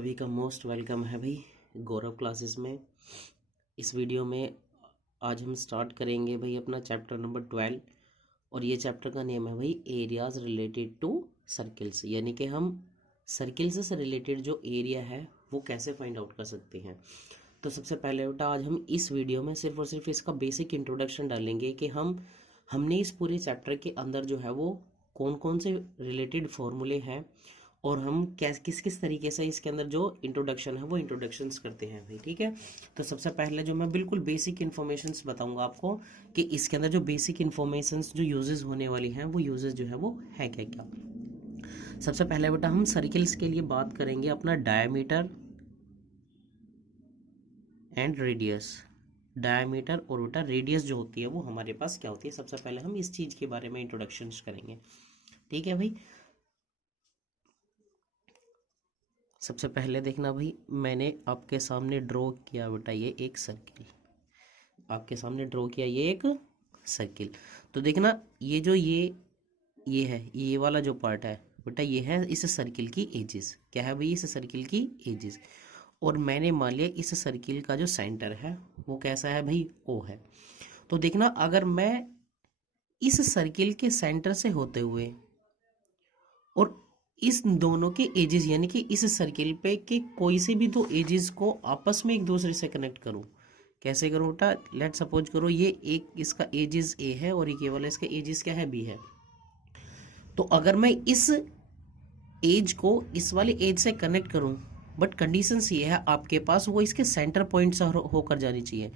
सभी का most welcome है भाई गौरव क्लासेस में। इस वीडियो में आज हम स्टार्ट करेंगे भाई अपना चैप्टर नंबर 12 और ये चैप्टर का नेम है भाई एरियाज रिलेटेड टू सर्किल्स, यानी कि हम सर्किल्स से रिलेटेड जो एरिया है वो कैसे फाइंड आउट कर सकते हैं। तो सबसे पहले बेटा आज हम इस वीडियो में सिर्फ और सिर्फ इसका बेसिक इंट्रोडक्शन डालेंगे कि हमने इस पूरे चैप्टर के अंदर जो है वो कौन कौन से रिलेटेड फॉर्मूले हैं और हम किस किस तरीके से इसके अंदर जो इंट्रोडक्शन है वो इंट्रोडक्शंस करते हैं भाई। ठीक है, तो सबसे पहले जो मैं बिल्कुल बेसिक इन्फॉर्मेशंस बताऊंगा आपको कि इसके अंदर जो बेसिक इन्फॉर्मेशंस जो यूजेस होने वाली हैं वो यूजेस जो है वो है क्या क्या। सबसे पहले बेटा हम सर्किल्स के लिए बात करेंगे अपना डायमीटर एंड रेडियस। डायमीटर और बेटा रेडियस जो होती है वो हमारे पास क्या होती है, सबसे पहले हम इस चीज़ के बारे में इंट्रोडक्शन करेंगे। ठीक है भाई, सबसे पहले देखना भाई मैंने आपके सामने ड्रॉ किया बेटा ये एक सर्किल, आपके सामने ड्रॉ किया ये एक सर्किल। तो देखना ये जो ये है, ये वाला जो पार्ट है बेटा ये है इस सर्किल की एजेस। क्या है भाई, इस सर्किल की एजेस। और मैंने मान लिया इस सर्किल का जो सेंटर है वो कैसा है भाई, ओ है। तो देखना अगर मैं इस सर्किल के सेंटर से होते हुए और इस दोनों के एजेस यानी कि इस सर्किल पे के कोई से भी दो एजेस को आपस में एक दूसरे से कनेक्ट करूं, कैसे करूं बेटा, लेट सपोज करो ये एक इसका एजेस ए है और ये वाला इसका एजेस क्या है, बी है। तो अगर मैं इस एज को इस वाले एज से कनेक्ट करूं, बट कंडीशंस ये है आपके पास वो इसके सेंटर पॉइंट से होकर जानी चाहिए।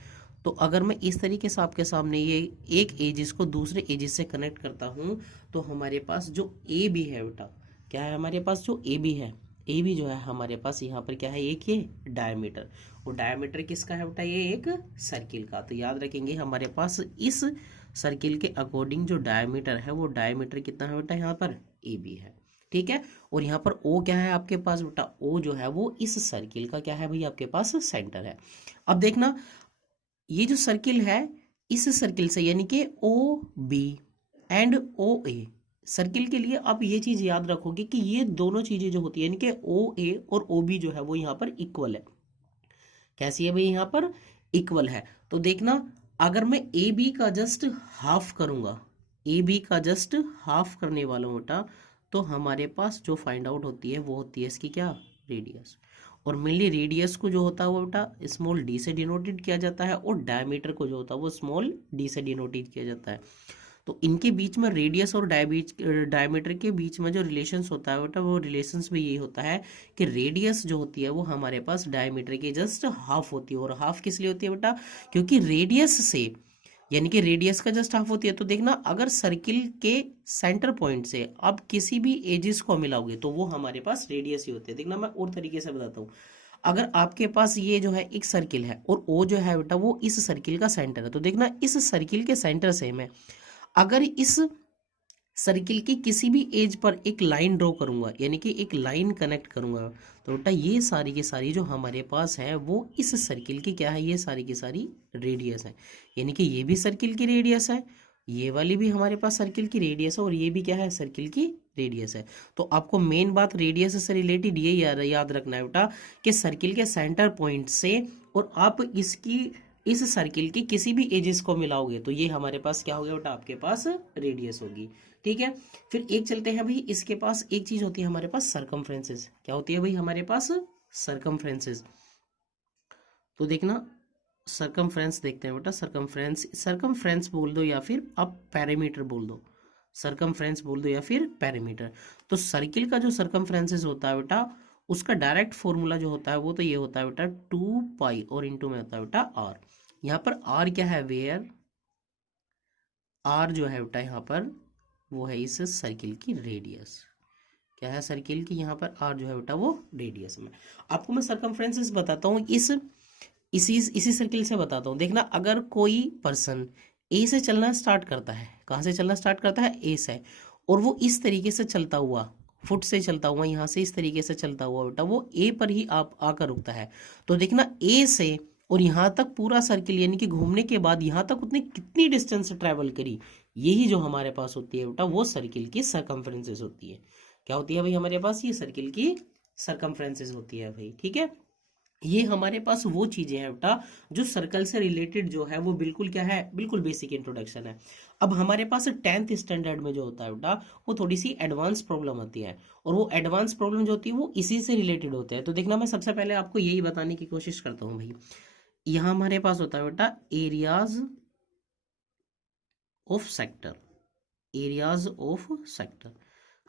तो अगर मैं इस तरीके से आपके सामने ये एक एजेस को दूसरे एजेस से कनेक्ट करता हूं तो हमारे पास जो ए बी है बेटा, क्या है हमारे पास जो ए बी है, ए बी जो है हमारे पास यहाँ पर क्या है, एक ये डायमीटर। और डायमीटर किसका है बेटा, ये एक सर्किल का। तो याद रखेंगे हमारे पास इस सर्किल के अकॉर्डिंग जो डायमीटर है वो डायमीटर कितना है बेटा, यहाँ पर ए बी है। ठीक है, और यहाँ पर ओ क्या है आपके पास बेटा, ओ जो है वो इस सर्किल का क्या है भाई, आपके पास सेंटर है। अब देखना ये जो सर्किल है इस सर्किल से यानी कि O B and O A circle के लिए आप ये चीज याद रखोगे कि ये दोनों चीजें जो होती है यानी कि ओ ए और ओ बी जो है वो यहाँ पर इक्वल है। कैसी है भाई, यहाँ पर इक्वल है। तो देखना अगर मैं ए बी का जस्ट हाफ करूंगा, ए बी का जस्ट हाफ करने वाला हूं बेटा, तो हमारे पास जो फाइंड आउट होती है वो होती है इसकी क्या, रेडियस। और मेनली रेडियस को जो होता है वो बेटा स्मॉल डी से डिनोटेड किया जाता है और डायमीटर को जो होता है वो स्मॉल डी से डिनोटेड किया जाता है। तो इनके बीच में रेडियस और डायमीटर के बीच में जो रिलेशंस होता है बेटा वो रिलेशंस में यही होता है कि रेडियस जो होती है वो हमारे पास डायमीटर के जस्ट हाफ होती है। और हाफ किस लिए होती है बेटा, क्योंकि रेडियस से यानी कि रेडियस का जस्ट हाफ होती है। तो देखना अगर सर्किल के सेंटर पॉइंट से आप किसी भी एजेस को मिलाओगे तो वो हमारे पास रेडियस ही होते हैं। देखना मैं और तरीके से बताता हूँ, अगर आपके पास ये जो है एक सर्किल है और ओ जो है बेटा वो इस सर्किल का सेंटर है, तो देखना इस सर्किल के सेंटर से मैं अगर इस सर्किल की किसी भी एज पर एक लाइन ड्रॉ करूंगा यानी कि एक लाइन कनेक्ट करूंगा, तो बेटा ये सारी की सारी जो हमारे पास है वो इस सर्किल की क्या है, ये सारी की सारी रेडियस है। यानी कि ये भी सर्किल की रेडियस है, ये वाली भी हमारे पास सर्किल की रेडियस है और ये भी क्या है, सर्किल की रेडियस है। तो आपको मेन बात रेडियस से रिलेटेड ये याद रखना है बेटा कि सर्किल के सेंटर पॉइंट से और आप इस सर्किल की किसी भी एजेस को मिलाओगे तो ये हमारे पास क्या हो गया बेटा, आपके पास रेडियस होगी। ठीक है, फिर एक चलते हैं भाई, इसके पास एक चीज होती है हमारे पास सरकमफ्रेंसेस। क्या होती है भाई हमारे पास, सरकमफ्रेंसेस। तो देखना सरकमफ्रेंस देखते हैं बेटा, सरकमफ्रेंस बोल दो या फिर आप पैरामीटर बोल दो, सरकमफ्रेंस बोल दो या फिर पैरामीटर। तो सर्किल का जो सरकमफ्रेंसेस होता है बेटा उसका डायरेक्ट फॉर्मूला जो होता है वो तो ये होता है बेटा 2 पाई और इनटू में होता है बेटा आर। यहाँ पर आर क्या है, वेयर आर जो है बेटा यहाँ पर वो है इस सर्किल की रेडियस। क्या है सर्किल की, यहाँ पर आर जो है बेटा वो रेडियस में। आपको मैं सरकमफ्रेंसेस बताता हूँ इसी सर्किल से बताता हूँ। देखना अगर कोई पर्सन ए से चलना स्टार्ट करता है, कहाँ से चलना स्टार्ट करता है, ए से, और वो इस तरीके से चलता हुआ फुट से चलता हुआ यहाँ से इस तरीके से चलता हुआ बेटा वो ए पर ही आप आकर रुकता है। तो देखना ए से और यहाँ तक पूरा सर्किल यानी कि घूमने के बाद यहाँ तक उतनी कितनी डिस्टेंस ट्रेवल करी, यही जो हमारे पास होती है बेटा वो सर्किल की सरकमफ्रेंसेस होती है। क्या होती है भाई हमारे पास, ये सर्किल की सरकमफ्रेंसेस होती है भाई, ठीक है। ये हमारे पास वो चीजें हैं बेटा जो सर्कल से रिलेटेड जो है वो बिल्कुल क्या है, बिल्कुल बेसिक इंट्रोडक्शन है। अब हमारे पास 10th स्टैंडर्ड में जो होता है बेटा वो थोड़ी सी एडवांस प्रॉब्लम आती है, और वो एडवांस प्रॉब्लम जो होती है वो इसी से रिलेटेड होते हैं। तो देखना मैं सबसे पहले आपको यही बताने की कोशिश करता हूँ भाई। यहाँ हमारे पास होता है बेटा areas of sector, areas of sector.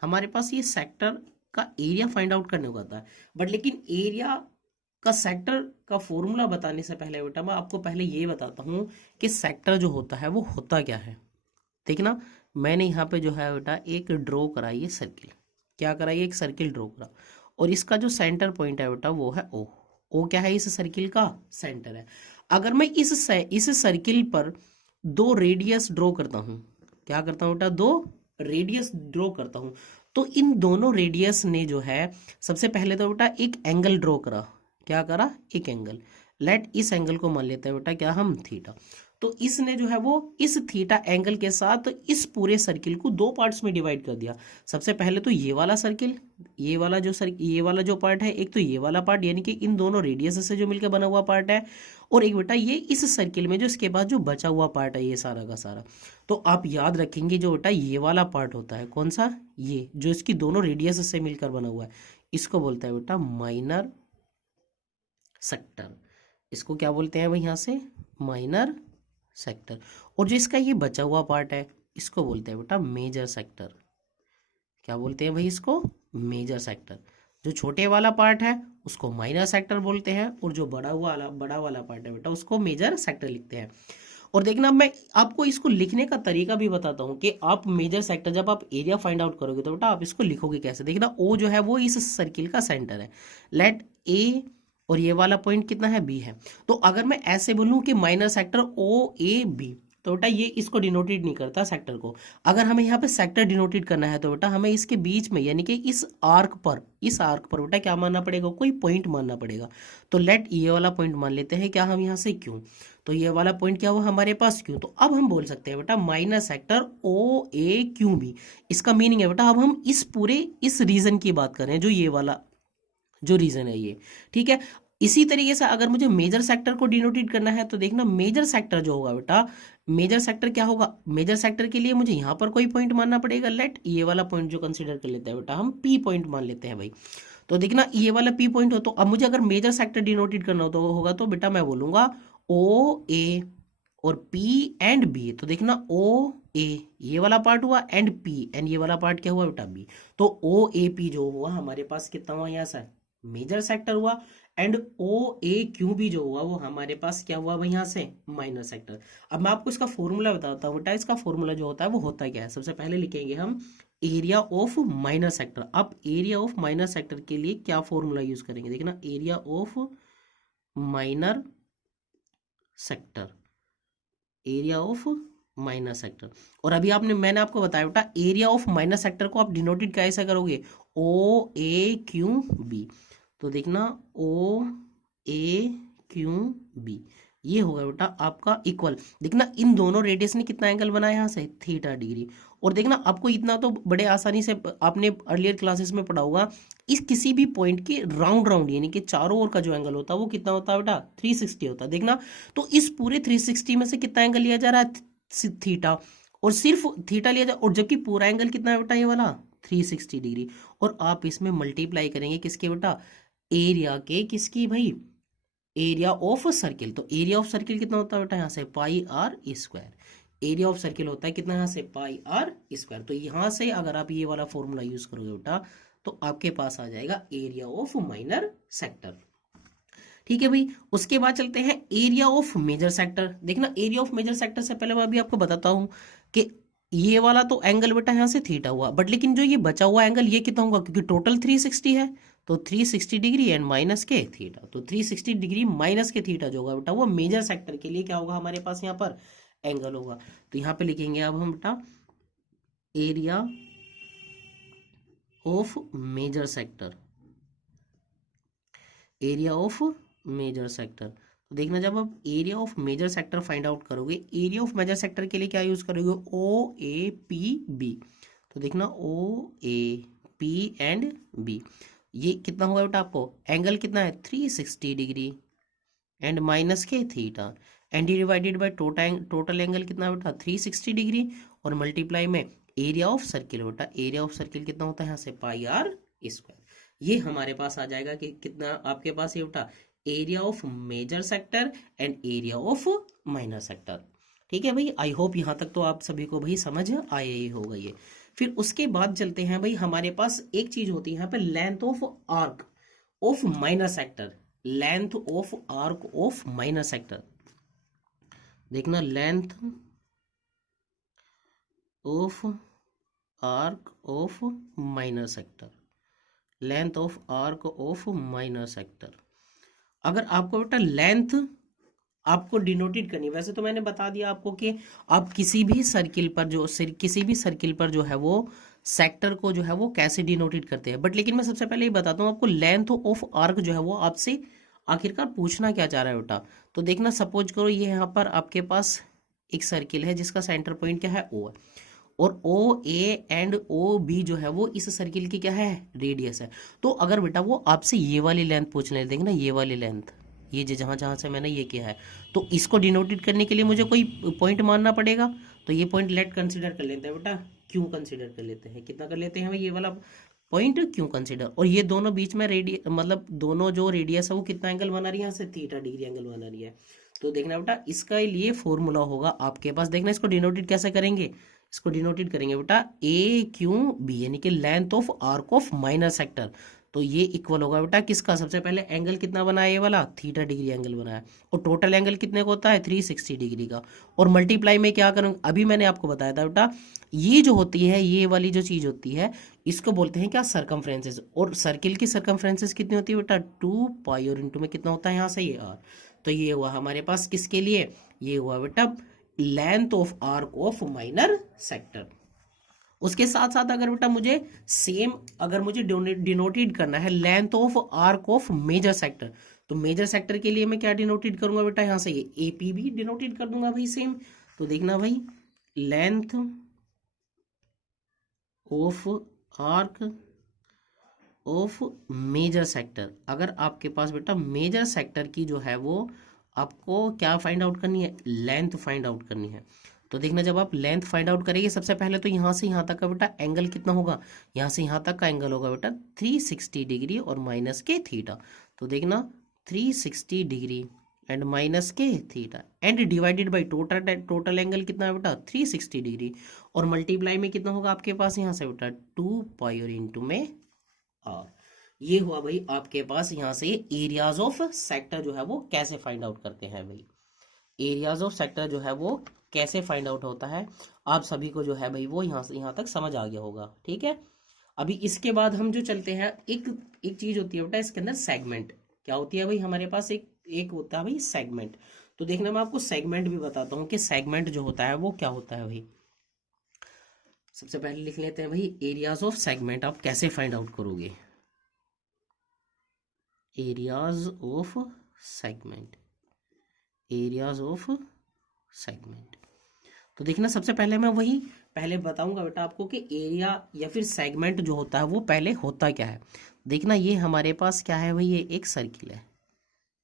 हमारे पास ये सेक्टर का एरिया फाइंड आउट करने को आता है, बट लेकिन एरिया का सेक्टर का फॉर्मूला बताने से पहले बेटा मैं आपको पहले ये बताता हूँ कि सेक्टर जो होता है वो होता क्या है। देखना मैंने यहाँ पे जो है बेटा एक ड्रॉ करा, ये सर्किल क्या करा, ये एक सर्किल ड्रॉ करा, और इसका जो सेंटर पॉइंट है बेटा वो है ओ। ओ क्या है, इस सर्किल का सेंटर है। अगर मैं इस सर्किल पर दो रेडियस ड्रॉ करता हूँ, क्या करता हूँ बेटा, दो रेडियस ड्रॉ करता हूँ, तो इन दोनों रेडियस ने जो है सबसे पहले तो बेटा एक एंगल ड्रॉ करा, क्या करा, एक एंगल। लेट इस एंगल को मान लेते हैं बेटा क्या, हम थीटा। तो इसने जो है वो इस थीटा एंगल के साथ इस पूरे सर्किल को दो पार्ट्स में डिवाइड कर दिया। सबसे पहले तो ये वाला सर्किल, ये वाला जो पार्ट है, एक तो ये वाला पार्ट यानी कि इन दोनों रेडियस से जो मिलकर बना हुआ पार्ट है, और एक बेटा ये इस सर्किल में जो इसके बाद जो बचा हुआ पार्ट है ये सारा का सारा। तो आप याद रखेंगे जो बेटा ये वाला पार्ट होता है, कौन सा, ये जो इसकी दोनों रेडियस से मिलकर बना हुआ है, इसको बोलता है बेटा माइनर सेक्टर। इसको क्या बोलते हैं भाई, यहाँ से माइनर सेक्टर। और जो इसका ये बचा हुआ पार्ट है इसको बोलते हैं बेटा मेजर सेक्टर। क्या बोलते हैं भाई, इसको मेजर सेक्टर। जो छोटे वाला पार्ट है उसको माइनर सेक्टर बोलते हैं, और जो बड़ा वाला पार्ट है बेटा उसको मेजर सेक्टर लिखते हैं। और देखना मैं आपको इसको लिखने का तरीका भी बताता हूँ कि आप मेजर सेक्टर जब आप एरिया फाइंड आउट करोगे तो बेटा आप इसको लिखोगे कैसे। देखना ओ जो है वो इस सर्किल का सेंटर है, लेट ए, और ये वाला पॉइंट कितना है, बी है। तो अगर मैं ऐसे बोलूं कि minor sector O A B, तो बेटा ये इसको डिनोटेड नहीं करता सेक्टर को। अगर हमें यहाँ पे सेक्टर डिनोटेड करना है तो बेटा हमें इसके बीच में यानी कि इस आर्क पर बेटा क्या मानना पड़ेगा, कोई पॉइंट मानना पड़ेगा। तो लेट ये वाला पॉइंट मान लेते हैं क्या हम यहाँ से, क्यों। तो ये वाला पॉइंट क्या हुआ हमारे पास, क्यों। तो अब हम बोल सकते हैं बेटा minor sector O A Q B. इसका मीनिंग है बेटा अब हम इस रीजन की बात कर रहे हैं, जो ये वाला जो रीजन है ये, ठीक है। इसी तरीके से अगर मुझे मेजर सेक्टर को डिनोटेड करना है तो देखना मेजर सेक्टर जो होगा बेटा, मेजर सेक्टर क्या होगा, मेजर सेक्टर के लिए मुझे यहाँ पर कोई पॉइंट मानना पड़ेगा। लेट ये वाला पॉइंट जो कंसीडर कर लेते हैं बेटा हम पी पॉइंट मान लेते हैं भाई। तो देखना ये वाला पी पॉइंट हो, तो अब मुझे अगर मेजर सेक्टर डिनोटेड करना हो तो होगा तो बेटा मैं बोलूंगा ओ ए और पी एंड बी। तो देखना ओ ए ये वाला पार्ट हुआ एंड पी एंड ये वाला पार्ट क्या हुआ बेटा, बी। तो ओ ए पी जो हुआ हमारे पास कितना हुआ, यहाँ से मेजर सेक्टर हुआ, and O A Q B जो हुआ वो हमारे पास क्या हुआ भाई, यहाँ से माइनर सेक्टर। अब मैं आपको इसका फॉर्मूला बताता हूँ बेटा, इसका फॉर्मूला जो होता है वो होता क्या है। सबसे पहले लिखेंगे हम एरिया ऑफ माइनर सेक्टर। अब एरिया ऑफ माइनर सेक्टर के लिए क्या फॉर्मूला यूज करेंगे, देखना area of minor sector, area of minor sector. और अभी मैंने आपको बताया बेटा एरिया ऑफ माइनर सेक्टर को आप डिनोटेड कैसे करोगे, ओ ए क्यू बी। तो देखना ओ ए क्यू बी ये होगा बेटा आपका इक्वल। देखना इन दोनों रेडियस ने कितना एंगल बनाया यहाँ से, थीटा डिग्री। और देखना आपको इतना तो बड़े आसानी से आपने अर्लियर क्लासेस में पढ़ा होगा, इस किसी भी पॉइंट के राउंड यानी कि चारों ओर का जो एंगल होता है वो कितना होता है बेटा, 360 होता है। देखना तो इस पूरे 360 में से कितना एंगल लिया जा रहा है, थीटा, और सिर्फ थीटा लिया जाए, और जबकि पूरा एंगल कितना है बेटा, ये वाला 360 डिग्री। और आप इसमें मल्टीप्लाई करेंगे किसके बेटा, एरिया के, किसकी भाई, एरिया ऑफ सर्किल। तो एरिया ऑफ सर्किल कितना होता है बेटा, यहाँ से pi r square. Area of circle होता है कितना, यहाँ से पाई आर स्क्वायर। तो यहाँ से अगर आप ये वाला फॉर्मूला यूज करोगे बेटा तो आपके पास आ जाएगा एरिया ऑफ माइनर सेक्टर। ठीक है भाई, उसके बाद चलते हैं एरिया ऑफ मेजर सेक्टर। देखना एरिया ऑफ मेजर सेक्टर से पहले मैं अभी आपको बताता हूँ कि ये वाला तो एंगल बेटा यहाँ से थीटा हुआ, बट लेकिन जो ये बचा हुआ एंगल ये कितना होगा, क्योंकि टोटल 360 है तो 360 डिग्री एंड माइनस के थीटा। तो 360 डिग्री माइनस के थीटा जो होगा बेटा वो मेजर सेक्टर के लिए क्या होगा हमारे पास यहाँ पर एंगल होगा। तो यहाँ पे लिखेंगे अब हम बेटा area of major sector, area of major sector. तो देखना जब आप area of major sector find out करोगे, एरिया ऑफ मेजर सेक्टर के लिए क्या यूज करोगे, ओ ए पी बी। तो देखना O A P and B ये कितना होगा बेटा आपको, एंगल कितना है 360 डिग्री एंड माइनस के theta, and divided by total angle कितना बेटा 360 डिग्री, और मल्टीप्लाई में एरिया ऑफ सर्किल बेटा, एरिया ऑफ सर्किल कितना होता है यहाँ से पाई आर स्क्वायर। ये हमारे पास आ जाएगा कि कितना आपके पास ये बेटा area of major sector and area of minor sector. ठीक है भाई, आई होप यहाँ तक तो आप सभी को भाई समझ आया ही होगा ये। फिर उसके बाद चलते हैं भाई, हमारे पास एक चीज होती है यहाँ पे length of arc of minor sector, length of arc of minor sector. देखना length of arc of minor sector, length of arc of minor sector. अगर आपको बेटा लेंथ आपको डिनोटेड करनी, वैसे तो मैंने बता दिया आपको कि आप किसी भी सर्किल पर जो है वो सेक्टर को जो है वो कैसे डिनोटेड करते हैं, बट लेकिन मैं सबसे पहले ये बताता हूँ आपको लेंथ ऑफ आर्क जो है वो आपसे आखिरकार पूछना क्या चाह रहा है बेटा। तो देखना सपोज करो ये यहाँ पर आपके पास एक सर्किल है जिसका सेंटर पॉइंट क्या है ओ है, और ओ ए एंड ओ बी जो है वो इस सर्किल की क्या है रेडियस है। तो अगर बेटा वो आपसे ये वाली लेंथ पूछने, देखना ये वाली लेंथ, ये जहाँ जहाँ से मैंने ये किया है, तो इसको डिनोटेड करने के लिए मुझे कोई पॉइंट मानना पड़ेगा। तो ये पॉइंट लेट कंसीडर कर लेते हैं बेटा, क्यों कंसीडर कर लेते हैं, कितना कर लेते हैं भाई ये वाला पॉइंट क्यों कंसीडर। और ये दोनों बीच में मतलब दोनों जो रेडियस है वो कितना एंगल बना रही है, यहाँ से थीटा डिग्री एंगल बना रही है। तो देखना बेटा इसका लिए फॉर्मूला होगा आपके पास, देखना इसको डिनोटेड कैसे करेंगे, इसको डिनोटेड करेंगे बेटा ए क्यू बी, यानी कि length of arc of minor sector. तो ये इक्वल होगा बेटा किसका, सबसे पहले एंगल कितना बनाया ये वाला थीटा डिग्री एंगल बनाया, और टोटल एंगल कितने का होता है 360 डिग्री का, और मल्टीप्लाई में क्या करूँगा अभी मैंने आपको बताया था बेटा, ये जो होती है ये वाली जो चीज होती है इसको बोलते हैं क्या सरकमफ्रेंसेस, और सर्किल की सरकमफ्रेंसेस कितनी होती है बेटा 2 पाई, और इनटू में कितना होता है यहाँ से ये आर। तो ये हुआ हमारे पास किसके लिए, ये हुआ बेटा length of arc of minor sector. उसके साथ साथ अगर बेटा मुझे सेम अगर मुझे डिनोटेड करना है length of arc of major sector, तो मेजर सेक्टर के लिए मैं क्या डिनोटेड करूंगा बेटा, यहां से ये एपी भी डिनोटेड कर दूंगा भाई सेम। तो देखना भाई length of arc of major sector, अगर आपके पास बेटा मेजर सेक्टर की जो है वो आपको क्या फाइंड आउट करनी है, लेंथ फाइंड आउट करनी है। तो देखना जब आप लेंथ फाइंड आउट करेंगे सबसे पहले तो यहाँ से यहाँ तक का बेटा एंगल कितना होगा, यहाँ से यहाँ तक का एंगल होगा बेटा 360 डिग्री और माइनस के थीटा। तो देखना 360 डिग्री एंड माइनस के theta, and divided by total angle कितना है बेटा 360 डिग्री, और मल्टीप्लाई में कितना होगा आपके पास यहाँ से बेटा 2 पाई और इंटू में आर। ये हुआ भाई आपके पास यहाँ से एरियाज ऑफ सेक्टर जो है वो कैसे फाइंड आउट करते हैं भाई, एरियाज ऑफ सेक्टर जो है वो कैसे फाइंड आउट होता है आप सभी को जो है भाई वो यहाँ से यहाँ तक समझ आ गया होगा। ठीक है, अभी इसके बाद हम जो चलते हैं एक एक चीज होती है बेटा इसके अंदर सेगमेंट, क्या होती है भाई हमारे पास एक होता है भाई सेगमेंट। तो देखना मैं आपको सेगमेंट भी बताता हूँ कि सेगमेंट जो होता है वो क्या होता है भाई। सबसे पहले लिख लेते हैं भाई एरियाज ऑफ सेगमेंट आप कैसे फाइंड आउट करोगे, areas of segment, areas of segment. तो देखना सबसे पहले मैं वही पहले बताऊंगा बेटा आपको कि एरिया या फिर सेगमेंट जो होता है वो पहले होता क्या है। देखना ये हमारे पास क्या है भाई, ये एक सर्किल है,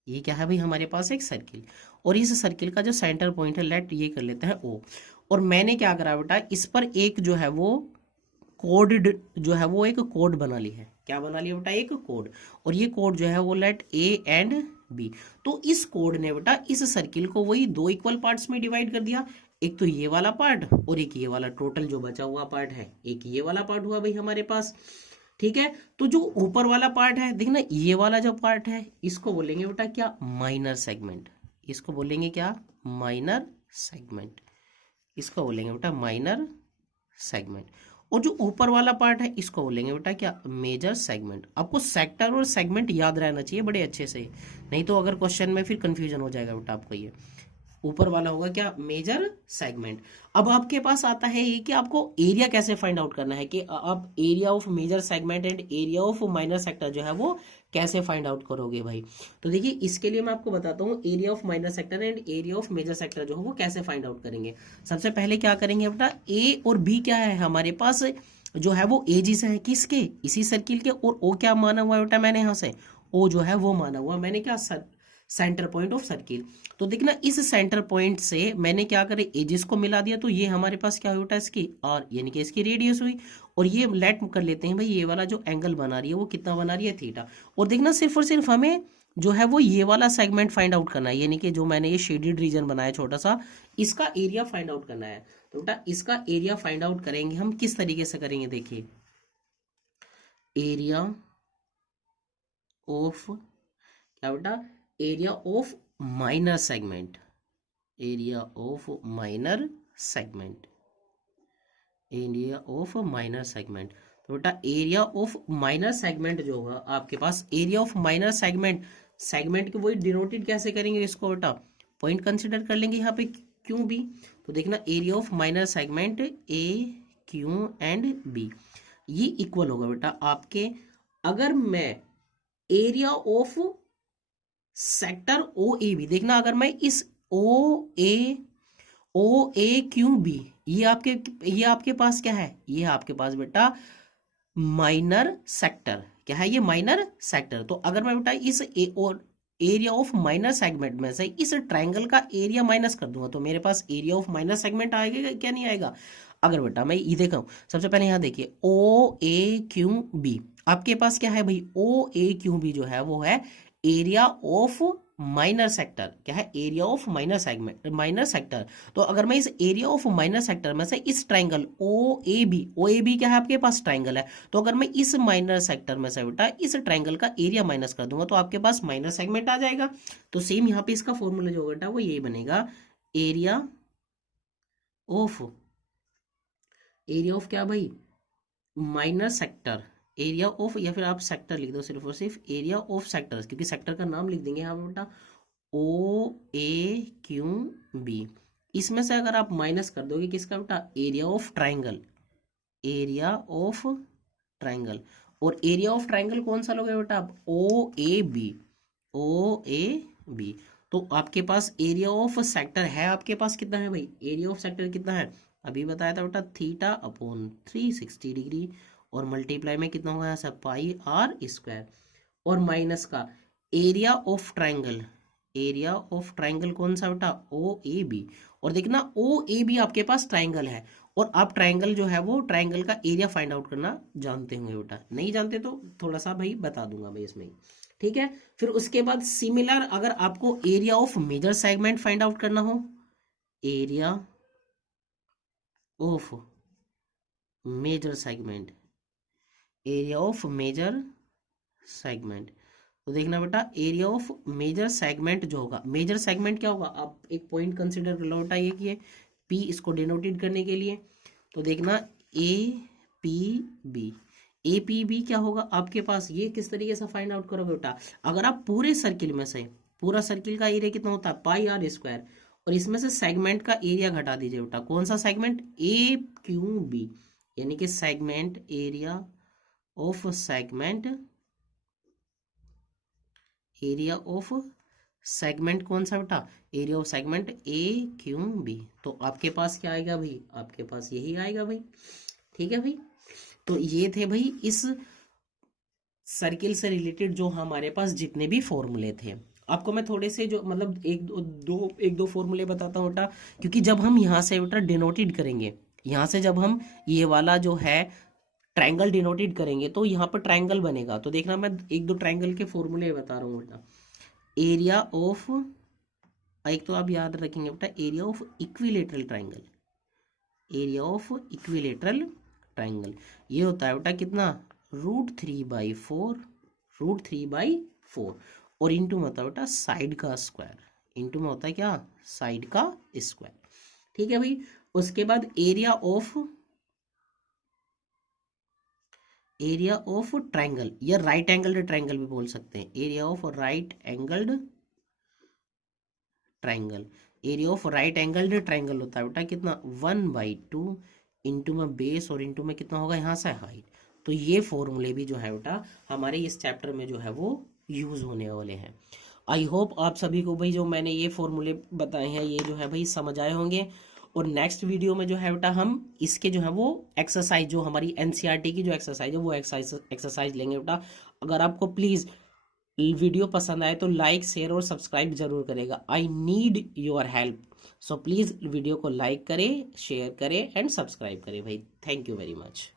ये क्या है भाई हमारे पास एक सर्किल, और इस सर्किल का जो सेंटर पॉइंट है लेट ये कर लेते हैं ओ, और मैंने क्या करा बेटा इस पर एक जो है वो कोड जो है वो एक कोड बना ली है, क्या बना लिया बेटा एक कोड, और ये कोड जो है वो लेट ए एंड बी। तो इस कोड ने बेटा इस सर्किल को वही दो इक्वल पार्ट्स में डिवाइड कर दिया, एक तो ये वाला पार्ट और एक ये वाला, टोटल जो बचा हुआ पार्ट है एक ये वाला पार्ट हुआ भाई हमारे पास। ठीक है, तो जो ऊपर वाला पार्ट है देखना ये वाला जो पार्ट है इसको बोलेंगे बेटा क्या माइनर सेगमेंट, इसको बोलेंगे क्या माइनर सेगमेंट, इसको बोलेंगे बेटा माइनर सेगमेंट, और जो ऊपर वाला पार्ट है इसको बोलेंगे बेटा क्या मेजर सेगमेंट। आपको सेक्टर और सेगमेंट याद रहना चाहिए बड़े अच्छे से, नहीं तो अगर क्वेश्चन में फिर कंफ्यूजन हो जाएगा बेटा आपको। ये ऊपर वाला होगा क्या मेजर सेगमेंट। अब आपके पास आता है ये कि आपको एरिया कैसे फाइंड आउट करना है, कि आप area of major segment and area of minor sector जो है वो कैसे फाइंड आउट करोगे भाई। तो देखिए इसके लिए मैं आपको बताता हूँ area of minor sector and area of major sector जो है वो कैसे फाइंड आउट करेंगे। सबसे पहले क्या करेंगे बेटा ए और बी क्या है हमारे पास जो है वो एजी से है किसके, इसी सर्किल के, और ओ क्या माना हुआ है बेटा मैंने यहाँ से, ओ जो है वो माना हुआ मैंने क्या, सेंटर पॉइंट ऑफ सर्किल। तो देखना इस सेंटर पॉइंट से मैंने क्या करे, एजिस को मिला दिया, तो ये हमारे पास क्या हुआ इसकी आर, यानी कि इसकी रेडियस हुई। और ये लेट कर लेते हैं भाई, ये वाला जो एंगल बना रही है वो कितना बना रही है, थीटा। और देखना सिर्फ और सिर्फ हमें जो है वो ये वाला सेगमेंट फाइंड आउट करना है, यानी कि जो मैंने ये शेडेड रीजन बनाया छोटा सा, इसका एरिया फाइंड आउट करना है। तो बेटा इसका एरिया फाइंड आउट करेंगे हम, किस तरीके से करेंगे, देखिए एरिया ऑफ क्या बेटा, area of minor segment, area of minor segment, area of minor segment. तो बेटा एरिया ऑफ माइनर सेगमेंट जो होगा आपके पास, area of minor segment, segment को वही डिनोटेड कैसे करेंगे, इसको बेटा पॉइंट कंसिडर कर लेंगे यहाँ पे क्यू बी। तो देखना area of minor segment A Q and B, ये इक्वल होगा बेटा आपके, अगर मैं area of sector O A B, देखना अगर मैं इस ओ ए क्यू बी, ये आपके पास क्या है, ये आपके पास बेटा माइनर सेक्टर, क्या है ये माइनर सेक्टर। तो अगर मैं बेटा इस और एरिया ऑफ माइनर सेगमेंट में से इस ट्रायंगल का एरिया माइनस कर दूंगा, तो मेरे पास एरिया ऑफ माइनर सेगमेंट आएगा क्या, नहीं आएगा। अगर बेटा मैं ये देखा, सबसे पहले यहाँ देखिए ओ ए क्यू बी, आपके पास क्या है भाई, ओ ए क्यू बी जो है वो है एरिया ऑफ माइनर सेक्टर, क्या है area of minor segment, minor sector. तो अगर मैं इस एरिया ऑफ माइनर सेक्टर में से इस ट्रायंगल ओ ए बी क्या है आपके पास ट्रायंगल है, तो अगर मैं इस माइनर सेक्टर में से बेटा इस ट्रायंगल का एरिया माइनस कर दूंगा, तो आपके पास माइनर सेगमेंट आ जाएगा। तो सेम यहाँ पे इसका फॉर्मूला जो बेटा वो यही बनेगा, एरिया ऑफ क्या भाई, माइनर सेक्टर, एरिया ऑफ, या फिर आप सेक्टर लिख दो सिर्फ और सिर्फ एरिया ऑफ सेक्टर्स, क्योंकि सेक्टर का नाम लिख देंगे यहाँ पे बेटा ओ ए क्यू बी। इसमें से अगर आप माइनस कर दोगे किसका बेटा, area of triangle, area of triangle. और एरिया ऑफ ट्राइंगल कौन सा लोगे बेटा आप, ओ A B, O A B. तो आपके पास एरिया ऑफ सेक्टर है, आपके पास कितना है भाई, एरिया ऑफ सेक्टर कितना है, अभी बताया था बेटा थीटा अपॉन 360 डिग्री, और मल्टीप्लाई में कितना होगा यहाँ से पाई आर स्क्वायर, और माइनस का area of triangle, area of triangle कौन सा बेटा, ओ ए बी। और देखना ओ ए बी आपके पास ट्राइंगल है, और आप ट्राइंगल जो है वो ट्राइंगल का एरिया फाइंड आउट करना जानते होंगे बेटा, नहीं जानते तो थोड़ा सा भाई बता दूंगा भाई इसमें, ठीक है। फिर उसके बाद सिमिलर अगर आपको area of major segment find out करना हो, area of major segment, area of major segment, तो देखना बेटा एरिया ऑफ मेजर सेगमेंट जो होगा, मेजर सेगमेंट क्या होगा, आप एक पॉइंट कंसीडर कर लो बेटा, ये कि पी इसको डिनोटेड करने के लिए। तो देखना A P B, A P B क्या होगा आपके पास, ये किस तरीके से फाइंड आउट करोगे बेटा, अगर आप पूरे सर्किल में से, पूरा सर्किल का एरिया कितना होता है पाई आर स्क्वायर, और इसमें से सेगमेंट का एरिया घटा दीजिए बेटा, कौन सा सेगमेंट, ए क्यू बी, यानी कि segment, area of segment, area of segment कौन सा बेटा, area of segment A Q B. तो आपके पास क्या आएगा भाई, आपके पास यही आएगा भाई, ठीक है भाई। तो ये थे भाई इस सर्किल से रिलेटेड जो हमारे पास जितने भी फॉर्मूले थे। आपको मैं थोड़े से जो मतलब एक दो फॉर्मूले बताता हूँ बेटा, क्योंकि जब हम यहाँ से बेटा डिनोटेड करेंगे, यहाँ से जब हम ये वाला जो है ट्रायंगल डिनोटेड करेंगे, तो यहाँ पर ट्रायंगल बनेगा। तो देखना मैं एक दो ट्रायंगल के फॉर्मूले बता रहा हूँ बेटा, एरिया ऑफ, एक तो आप याद रखेंगे बेटा area of equilateral triangle, area of equilateral triangle ये होता है बेटा कितना, √3/4, √3/4, और इंटू में होता है बेटा साइड का स्क्वायर, इंटू में होता है क्या, साइड का स्क्वायर, ठीक है भाई। उसके बाद एरिया ऑफ ट्रायंगल, या राइट एंगल्ड ट्रायंगल भी बोल सकते हैं, area of right angled triangle, area of right angled triangle होता है बेटा कितना 1/2, इंटू में बेस, और इंटू में कितना होगा यहाँ से हाइट। तो ये फॉर्मूले भी जो है बेटा हमारे इस चैप्टर में जो है वो यूज होने वाले हैं। आई होप आप सभी को भाई जो मैंने ये फॉर्मूले बताए हैं ये जो है भाई समझ आए होंगे। और नेक्स्ट वीडियो में जो है बेटा हम इसके जो है वो एक्सरसाइज, जो हमारी एनसीईआरटी की जो एक्सरसाइज है वो एक्सरसाइज लेंगे बेटा। अगर आपको प्लीज़ वीडियो पसंद आए तो लाइक, शेयर और सब्सक्राइब जरूर करेगा। I need your help. So please video को लाइक करें, शेयर करें एंड सब्सक्राइब करें भाई। Thank you very much.